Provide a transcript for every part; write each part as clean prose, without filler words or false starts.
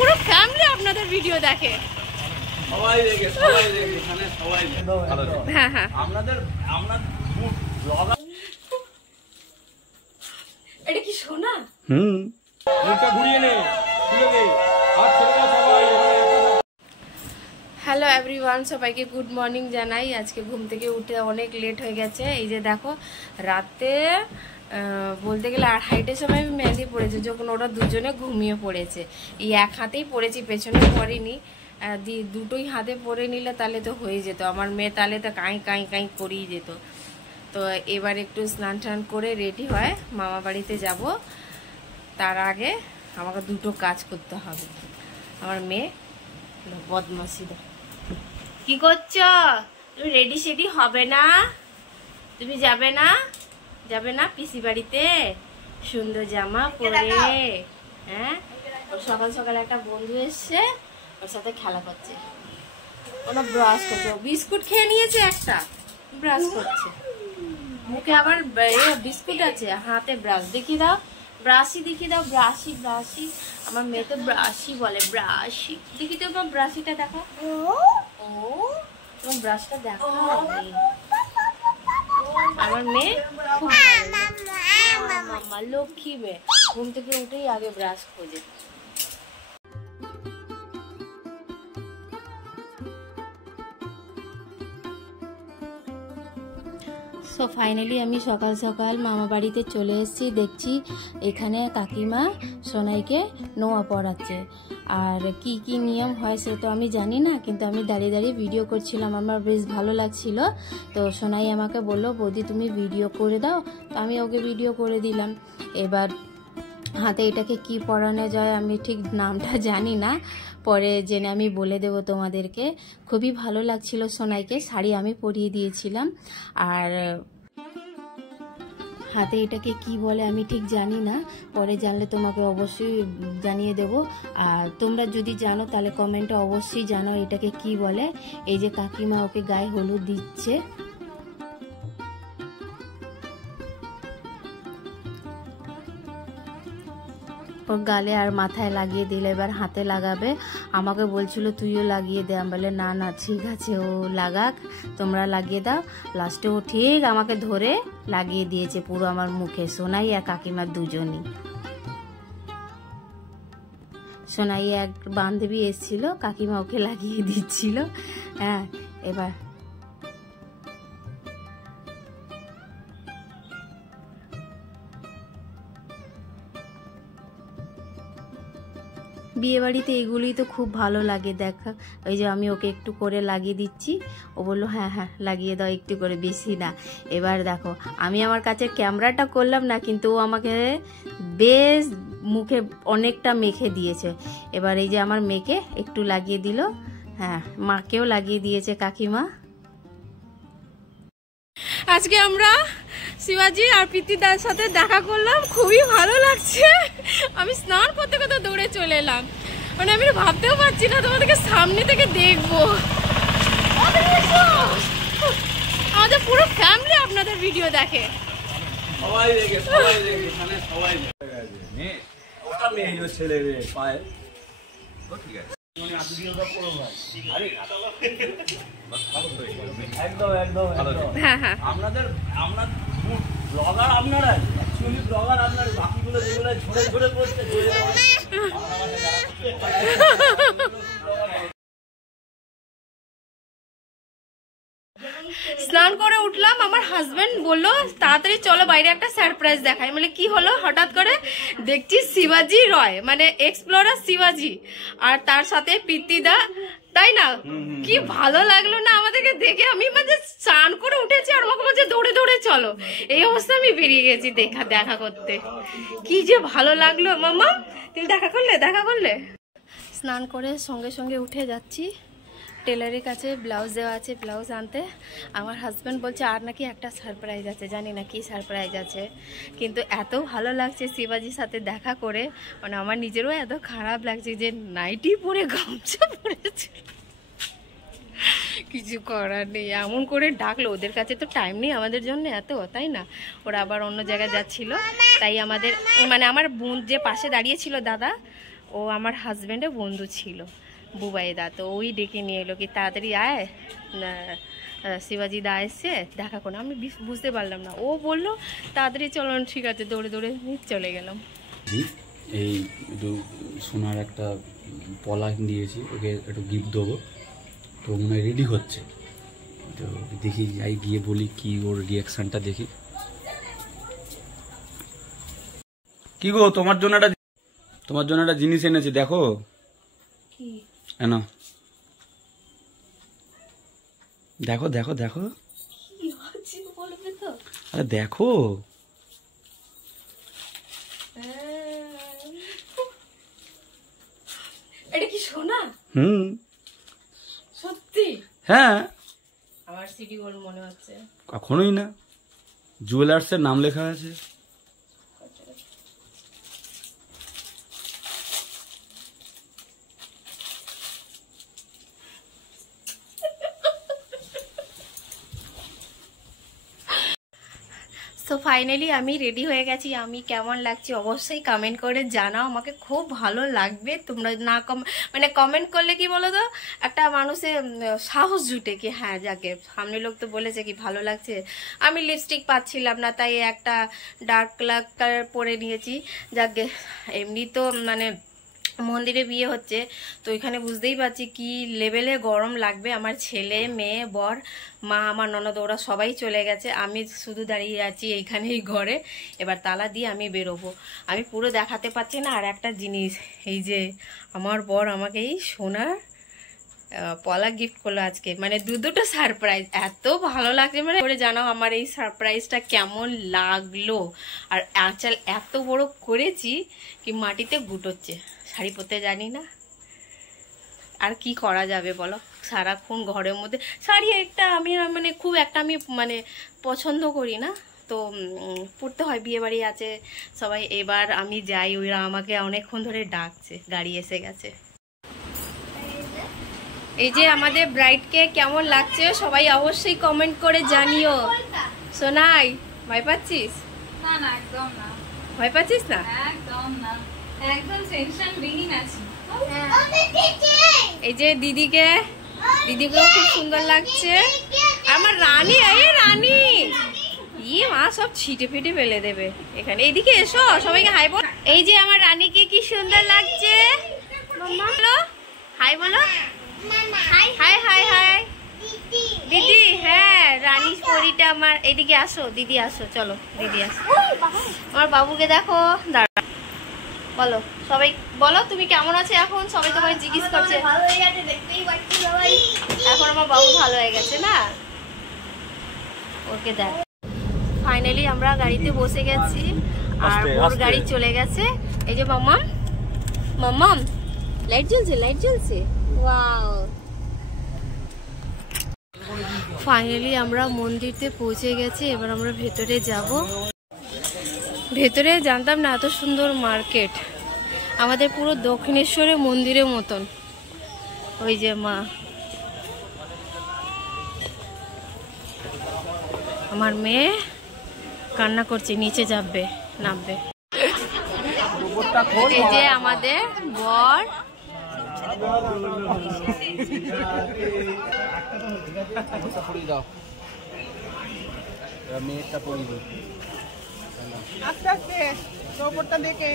পুরো ফ্যামিলি আপনাদের ভিডিও দেখে। সবাই দেখে এখানে সবাই দেখে। হ্যাঁ হ্যাঁ আপনাদের ব্লগার এটা কি শোনা? মুখটা ঘুরিয়ে নে, খুলে দে। আর ছেলেরা সবাই হ্যালো এভরিওয়ান, সবাইকে গুড মর্নিং জানাই। আজকে ঘুম থেকে উঠে অনেক লেট হয়ে গেছে। এই যে দেখো, রাতে বলতে গেলে 2:30টার সময় আমি মেহেন্দি পড়েছি, যখন ওরা দুজনে ঘুমিয়ে পড়েছে। এই এক হাতেই পড়েছি, পেছনে পড়িনি। দুটোই হাতে পরে নিলে তাহলে তো হয়ে যেত। আমার মেয়ে তাহলে তো কাঁই কাঁই কাঁই করেই যেত। তো এবার একটু স্নান টান করে রেডি হয়, মামা বাড়িতে যাব। তার আগে আমাকে দুটো কাজ করতে হবে। আমার মেয়ে বদমাশি দা, কি করছো তুমি? রেডি সেডি হবে না? তুমি যাবে না? যাবে না পিসি বাড়িতে সুন্দর জামা পরে? হ্যাঁ, ওর সকাল সকাল একটা বন্ধু এসছে, ওর সাথে খেলা করছে। ওরা ব্রাশ করছে, বিস্কুট খেয়ে নিয়েছে, একটা ব্রাশ করছে। মুখে আবার বিস্কুট আছে, হাতে ব্রাশ। দেখিয়ে দাও, ব্রাশি দেখিয়ে দাও। ব্রাশি ব্রাশি, আমার মেয়ে তো ব্রাশি বলে। ব্রাশি দেখি তো, তোমার ব্রাশিটা দেখো। ও তোমার ব্রাশটা দেখো। আমার মেয়ে খুব মামা লক্ষ্মী মেয়ে, ঘুম থেকে উঠেই আগে ব্রাশ খোঁজে। সো ফাইনালি আমি সকাল সকাল মামা বাড়িতে চলে এসেছি। দেখছি এখানে কাকিমা সোনাইকে নোয়া পড়াচ্ছে। আর কি কি নিয়ম হয় সে তো আমি জানি না, কিন্তু আমি দাঁড়িয়ে দাঁড়িয়ে ভিডিও করছিলাম, আমার বেশ ভালো লাগছিল। তো সোনাই আমাকে বললো, বৌদি তুমি ভিডিও করে দাও। তো আমি ওকে ভিডিও করে দিলাম। এবার হাতে এটাকে কি পরানো যায় আমি ঠিক নামটা জানি না, পরে জেনে আমি বলে দেব তোমাদেরকে। খুবই ভালো লাগছিল সোনাইকে, শাড়ি আমি পরিয়ে দিয়েছিলাম। আর হাতে এটাকে কি বলে আমি ঠিক জানি না, পরে জানলে তোমাকে অবশ্যই জানিয়ে দেব। আর তোমরা যদি জানো তাহলে কমেন্টে অবশ্যই জানাও এটাকে কি বলে। এই যে কাকিমা ওকে গায়ে হলুদ দিচ্ছে। ওর গালে আর মাথায় লাগিয়ে দিলে, এবার হাতে লাগাবে। আমাকে বলছিল তুইও লাগিয়ে দে। আমি বলে না না ঠিক আছে, ও লাগাক, তোমরা লাগিয়ে দাও। লাস্টে ও ঠিক আমাকে ধরে লাগিয়ে দিয়েছে পুরো আমার মুখে, সোনাই আর কাকিমার দুজনই। সোনাই এক বান্ধবী এসেছিল, কাকিমা ওকে লাগিয়ে দিচ্ছিল। হ্যাঁ, এবার বিয়ে বাড়িতে এগুলোই তো খুব ভালো লাগে দেখা। ওই যে আমি ওকে একটু করে লাগিয়ে দিচ্ছি, ও বললো হ্যাঁ হ্যাঁ লাগিয়ে দাও একটু করে, বেশি না। এবার দেখো আমি আমার কাছে ক্যামেরাটা করলাম না, কিন্তু ও আমাকে বেশ মুখে অনেকটা মেখে দিয়েছে। এবার এই যে আমার মেয়েকে একটু লাগিয়ে দিল, হ্যাঁ মাকেও লাগিয়ে দিয়েছে কাকিমা। আজকে আমরা শিবাজি আর প্রীতিদার সাথে দেখা করলাম, খুবই ভালো লাগছে। আমি স্নান করতে করতে দৌড়ে চলে এলাম, মানে আমি ভাবতেও পারছি না তোমাদেরকে সামনে থেকে দেখবো। আমাদের পুরো ফ্যামিলি আপনাদের ভিডিও দেখে। সবাই দেখে এখানে সবাই দেখে। ওটা মেয়ে ছেলে রে পায়ে, ঠিক আছে একদম একদম। আপনাদের ব্লগার আপনারা, অ্যাকচুয়ালি ব্লগার আপনারা, বাকিগুলো যেগুলো ঝরে ঝরে পড়ছে। স্নান করে উঠলাম, আমার হাজবেন্ড বললো তাড়াতাড়ি চলো বাইরে একটা সারপ্রাইজ দেখাই। মানে কি হলো, হঠাৎ করে দেখছি শিবাজি রয়, মানে এক্সপ্লোরার শিবাজি, আর তার সাথে প্রীতিদা, তাই না? কি ভালো লাগলো না আমাদেরকে দেখে। আমি মানে স্নান করে উঠেছি আর আমাকে বলছে দৌড়ে দৌড়ে চলো। এই অবস্থা আমি বেরিয়ে গেছি দেখা করতে। কি যে ভালো লাগলো। মামা তুমি দেখা করলে? স্নান করে সঙ্গে সঙ্গে উঠে যাচ্ছি, টেলারের কাছে ব্লাউজ দেওয়া আছে, ব্লাউজ আনতে। আমার হাজব্যান্ড বলছে আর নাকি একটা সারপ্রাইজ আছে, জানি না কি সারপ্রাইজ আছে। কিন্তু এত ভালো লাগছে শিবাজির সাথে দেখা করে, মানে আমার নিজেরও এত খারাপ লাগছে যে নাইটি পরে গামছা পরেছে। কিছু করার নেই, এমন করে ডাকলো। ওদের কাছে তো টাইম নেই আমাদের জন্য এত, তাই না? ওরা আবার অন্য জায়গায় যাচ্ছিল, তাই আমাদের মানে আমার বোন যে পাশে দাঁড়িয়েছিল দাদা, ও আমার হাজব্যান্ডের বন্ধু ছিল বুবাইদা, তো ওই ডেকে নিয়ে এলো কি তাড়াতাড়ি আয়, শিবাজি দা এসছে দেখা করে। আমি বুঝতে পারলাম না, ও বললো তাড়াতাড়ি চলো, ঠিক আছে, দৌড়ে দৌড়ে চলে গেলাম। এই একটু সোনার একটা পলা দিয়েছি, ওকে একটু গিফট দেবো, তো মনে হয় রেডি হচ্ছে, তো দেখি যাই গিয়ে বলি কি ওর রিয়াকশানটা দেখি। কি গো, তোমার জন্য একটা জিনিস এনেছি, দেখো। এনো দেখো দেখো দেখো, আরে দেখো, এটা কি সোনা? সত্যি? হ্যাঁ, আমার সিটি গোল্ড মনে হচ্ছে। কখনোই না, জুয়েলার্সের নাম লেখা আছে। তো ফাইনালি আমি রেডি হয়ে গেছি। আমি কেমন লাগছে অবশ্যই কমেন্ট করে জানাও, আমাকে খুব ভালো লাগবে। তোমরা না মানে কমেন্ট করলে কি বলো তো, একটা মানুষের সাহস জুটে কি হ্যাঁ যাকে সামনে লোক তো বলেছে কি ভালো লাগছে। আমি লিপস্টিক পাচ্ছিলাম না, তাই একটা ডার্ক কালার পরে নিয়েছি। যাকে এমনি তো মানে মন্দিরে বিয়ে হচ্ছে, তো এখানে বুঝতেই পারছি কি লেভেলে গরম লাগবে। আমার ছেলে মেয়ে বর মা আমার ননদ ওরা সবাই চলে গেছে, আমি শুধু দাঁড়িয়ে আছি এইখানেই ঘরে। এবার তালা দিয়ে আমি বেরোবো, আমি পুরো দেখাতে পারছি না। আর একটা জিনিস, এই যে আমার বর আমাকে এই সোনার পলা গিফট করলো আজকে, মানে দুটো সারপ্রাইজ। এত ভালো লাগছে, মানে করে জানাও আমার এই সারপ্রাইজটা কেমন লাগলো। আর আঁচাল এত বড় করেছি কি মাটিতে গুটোচ্ছে, শাড়ি পরতে জানি না, আর কি করা যাবে বলো, সারাক্ষণ ঘরের মধ্যে। শাড়ি একটা আমি মানে খুব একটা আমি মানে পছন্দ করি না, তো পড়তে হয়, বিয়ে বাড়ি আছে সবাই। এবার আমি যাই, ওইরা আমাকে অনেকক্ষণ ধরে ডাকছে, গাড়ি এসে গেছে। এই যে আমাদের ব্রাইডকে কেমন লাগছে সবাই অবশ্যই কমেন্ট করে জানিও। সোনাই, ভয় পাচ্ছিস? না না একদম না। ভয় পাচ্ছিস না? একদম না, একদম টেনশন রিং আছে। এই যে দিদিকেও খুব সুন্দর লাগছে। আমার রানী, এই রানী, ইয়ে মা সব ছিটে ফিটে ফেলে দেবে এখানে। এইদিকে এসো, সবাইকে হাই বল। এই যে আমার রানীকে কি সুন্দর লাগছে, বলো হাই, বলো হাই হাই হাই হাই দিদি। হ্যাঁ রানী পরিটা আমার। এইদিকে আসো দিদি, আসো, চলো দিদি আসো। আমার বাবুকে দেখো, দাঁড়া, বলো সবাই, বলো তুমি কেমন আছো এখন। সবাই তোমায় জিজ্ঞেস করছে। এখন আমার বাবু ভালো হয়ে গেছে না, ওকে দেখ। ফাইনালি আমরা গাড়িতে বসে গেছি, আর ওর গাড়ি চলে গেছে। এই যে মাম্মাম, মাম্মাম লাইট জ্বলছে, লাইট জ্বলছে, ওয়াও। ফাইনালি আমরা মন্দিরতে পৌঁছে গেছি, এবার আমরা ভেতরে যাব। ভেতরে জানতাম না এত সুন্দর মার্কেট, আমাদের পুরো দক্ষিণেশ্বরের মন্দিরের মতন। ওই যে মা, আমার মেয়ে কান্না করছে, নিচে যাবে, নামবে। এই যে আমাদের বর, আস্তে আস্তে চৌপটটা দেখে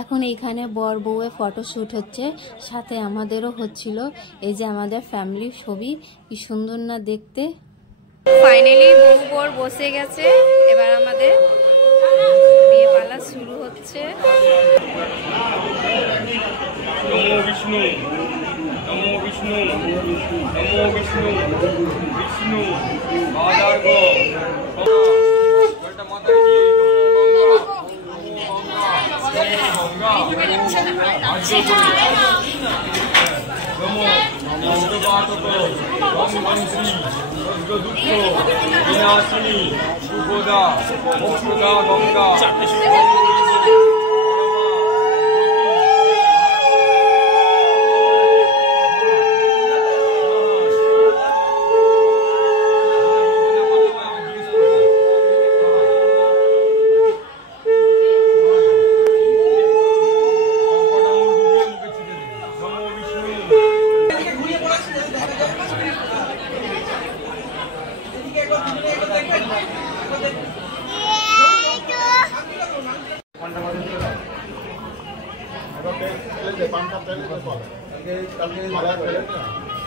এখন এইখানে বর বউয়ের ফটোশ্যুট হচ্ছে, সাথে আমাদেরও হচ্ছিল। এই যে আমাদের ফ্যামিলির ছবি, কি সুন্দর না দেখতে। ফাইনালি বউ বর বসে গেছে, এবার আমাদের বিয়ে পালা শুরু হচ্ছে। নমো বিষ্ণু, নমো বিষ্ণু, নমো বিষ্ণু, বিষ্ণু আদার্গ বিনাশিনী সুভদা মোক্ষদা গঙ্গা।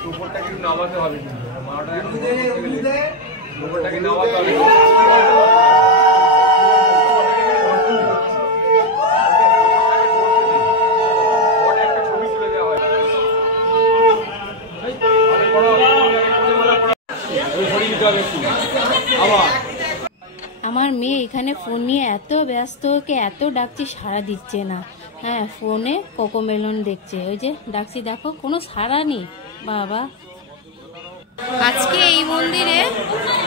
উপরটা কিন্তু নামাতে হবে, কিন্তু উপরটাকে নামাতে হবে। আমার মেয়ে এখানে ফোন নিয়ে এত ব্যস্ত, ওকে এত ডাকছি সাড়া দিচ্ছে না। হ্যাঁ, ফোনে কোকোমেলন দেখছে। ওই যে ডাকছি, দেখো কোনো সাড়া নেই বাবা। আজকে এই মন্দিরে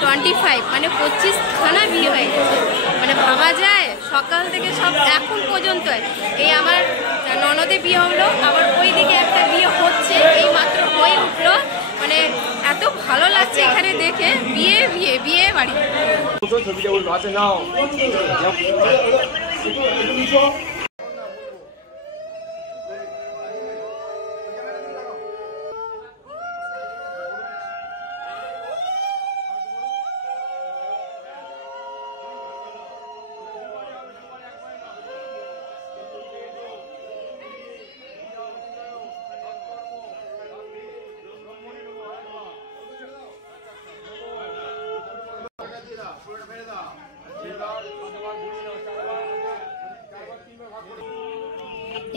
25 মানে 25খানা বিয়ে হয়ে গেছে। মানে ভাবা যায় সকাল থেকে সব এখন পর্যন্ত। এই আমার ননদে বিয়ে হলো, আবার ওইদিকে একটা বিয়ে হচ্ছে, এই মাত্র হয়ে উঠলো। মানে এত ভালো লাগছে এখানে দেখে, বিয়ে বিয়ে বিয়ে বাড়ি।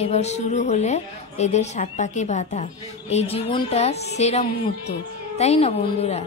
এবার শুরু হলে এদের 7 পাকে বাঁধা। এই জীবনটা সেরা মুহূর্ত, তাই না বন্ধুরা?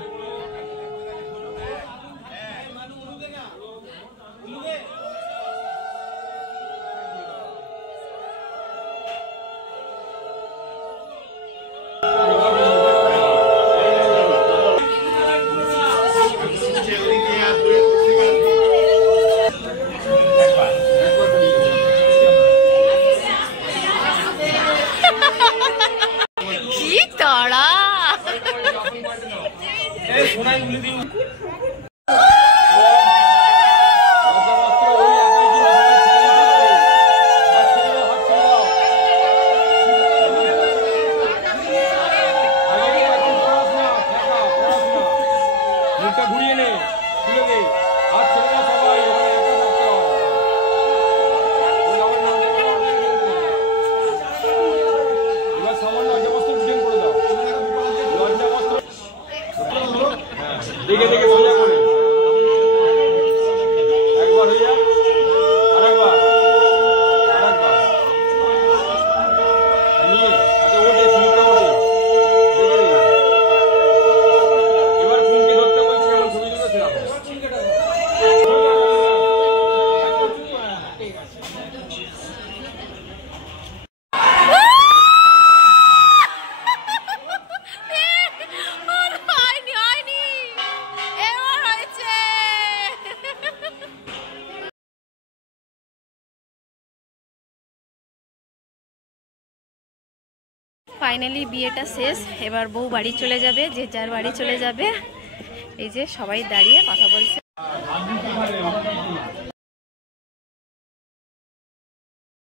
দেখে দেখে সোজা করে একবার হয়ে যায়, আরেকবার নিয়ে আচ্ছা ওঠে, সুন্দর ওঠে, দেখে দেখে। এবার ফোনকে ধরতে বলছি, এমন ছবি তুলে সেরকম। ফাইনালি বিয়েটা শেষ। এবার বউ বাড়ি চলে যাবে, যে যার বাড়ি চলে যাবে। এই যে সবাই দাঁড়িয়ে কথা বলছে।